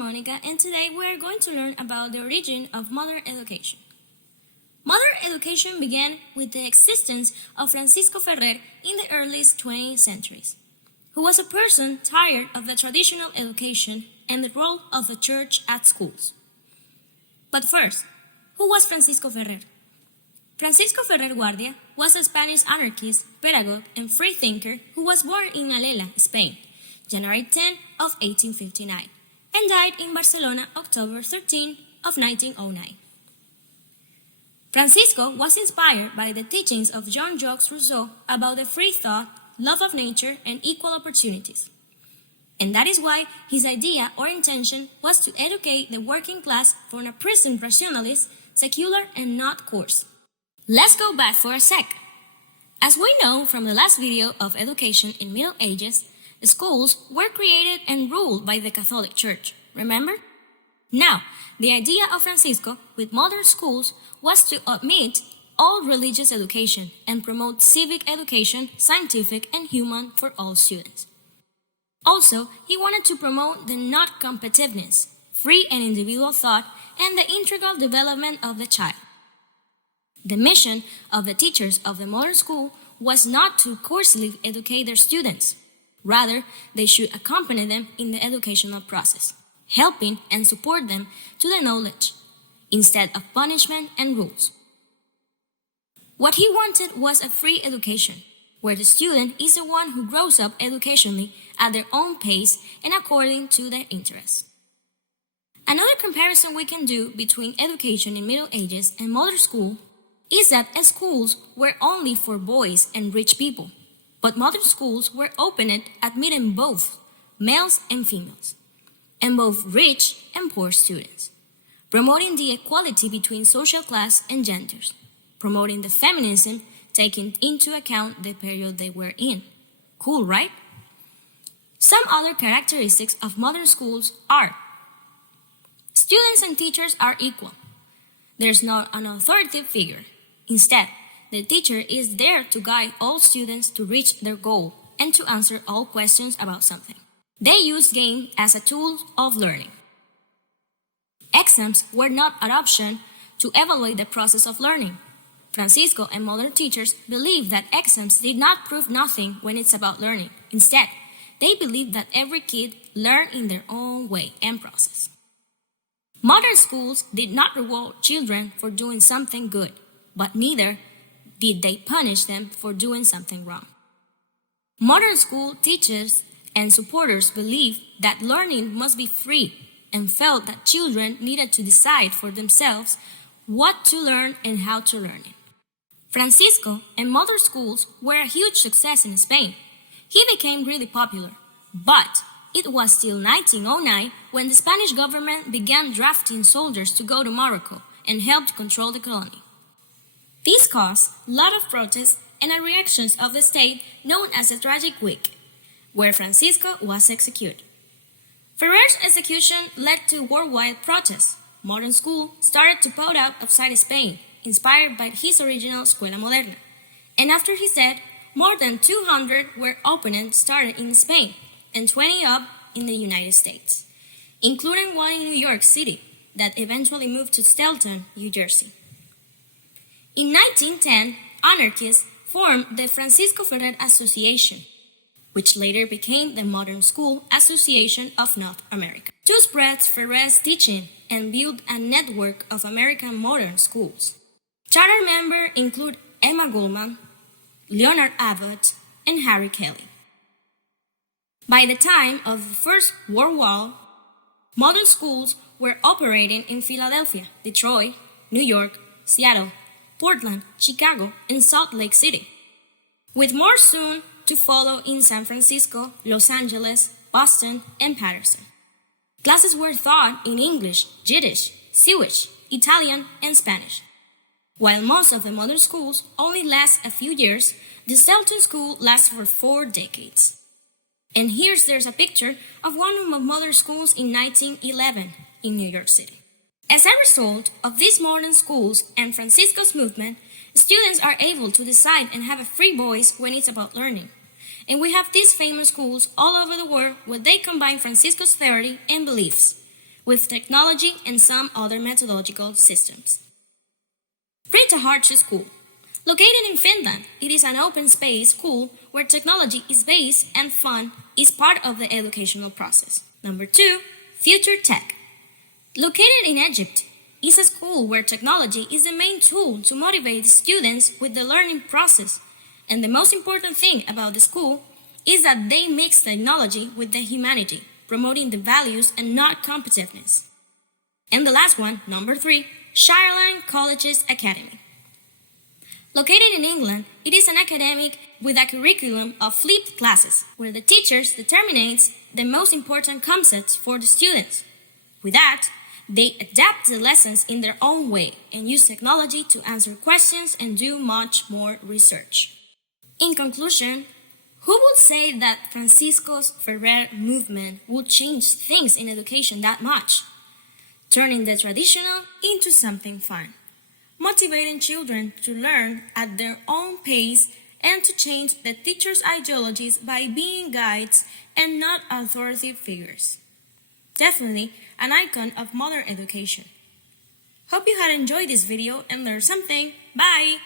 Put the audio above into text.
Monica, and today we are going to learn about the origin of modern education. Modern education began with the existence of Francisco Ferrer in the early 20th centuries, who was a person tired of the traditional education and the role of the church at schools. But first, who was Francisco Ferrer? Francisco Ferrer Guardia was a Spanish anarchist, pedagogue, and freethinker who was born in Alela, Spain, January 10 of 1859, and died in Barcelona October 13 of 1909. Francisco was inspired by the teachings of Jean-Jacques Rousseau about the free thought, love of nature, and equal opportunities. And that is why his idea or intention was to educate the working class from a prison rationalist, secular, and not coarse. Let's go back for a sec. As we know from the last video of education in Middle Ages, schools were created and ruled by the Catholic Church, remember? Now, the idea of Francisco with modern schools was to omit all religious education and promote civic education, scientific and human for all students. Also, he wanted to promote the not-competitiveness, free and individual thought, and the integral development of the child. The mission of the teachers of the modern school was not to coarsely educate their students. Rather, they should accompany them in the educational process, helping and support them to the knowledge, instead of punishment and rules. What he wanted was a free education, where the student is the one who grows up educationally at their own pace and according to their interests. Another comparison we can do between education in Middle Ages and modern school is that schools were only for boys and rich people, but modern schools were opened admitting both males and females, and both rich and poor students, promoting the equality between social class and genders, promoting the feminism taking into account the period they were in. Cool, right? Some other characteristics of modern schools are: students and teachers are equal. There's not an authoritative figure. Instead, the teacher is there to guide all students to reach their goal and to answer all questions about something. They use game as a tool of learning. Exams were not an option to evaluate the process of learning. Francisco and modern teachers believe that exams did not prove nothing when it's about learning. Instead, they believe that every kid learns in their own way and process. Modern schools did not reward children for doing something good, but neither did they punish them for doing something wrong. Modern school teachers and supporters believe that learning must be free and felt that children needed to decide for themselves what to learn and how to learn it. Francisco and modern schools were a huge success in Spain. He became really popular, but it was still 1909 when the Spanish government began drafting soldiers to go to Morocco and help to control the colony. This caused a lot of protests and a reactions of the state known as the Tragic Week, where Francisco was executed. Ferrer's execution led to worldwide protests. Modern school started to pop up outside Spain, inspired by his original Escuela Moderna. And after his death, more than 200 were opened and started in Spain, and 20 up in the United States, including one in New York City that eventually moved to Stelton, New Jersey. In 1910, anarchists formed the Francisco Ferrer Association, which later became the Modern School Association of North America, to spread Ferrer's teaching and build a network of American modern schools. Charter members include Emma Goldman, Leonard Abbott, and Harry Kelly. By the time of the First World War, modern schools were operating in Philadelphia, Detroit, New York, Seattle, Portland, Chicago, and Salt Lake City, with more soon to follow in San Francisco, Los Angeles, Boston, and Patterson. Classes were taught in English, Yiddish, Jewish, Italian, and Spanish. While most of the modern schools only last a few years, the Stelton School lasts for 4 decades. And there's a picture of one of the modern schools in 1911 in New York City. As a result of these modern schools and Francisco's movement, students are able to decide and have a free voice when it's about learning. And we have these famous schools all over the world where they combine Francisco's theory and beliefs. with technology and some other methodological systems. Printaharju School. Located in Finland, it is an open space school where technology is based and fun is part of the educational process. Number 2, Future Tech. Located in Egypt, is a school where technology is the main tool to motivate students with the learning process. And the most important thing about the school is that they mix technology with the humanity, promoting the values and not competitiveness. And the last one, number 3, Shireline Colleges Academy. Located in England, it is an academic with a curriculum of flipped classes, where the teachers determines the most important concepts for the students. With that, they adapt the lessons in their own way and use technology to answer questions and do much more research. In conclusion, who would say that Francisco Ferrer movement would change things in education that much? Turning the traditional into something fun, motivating children to learn at their own pace and to change the teachers' ideologies by being guides and not authoritative figures. Definitely an icon of modern education. Hope you had enjoyed this video and learned something. Bye!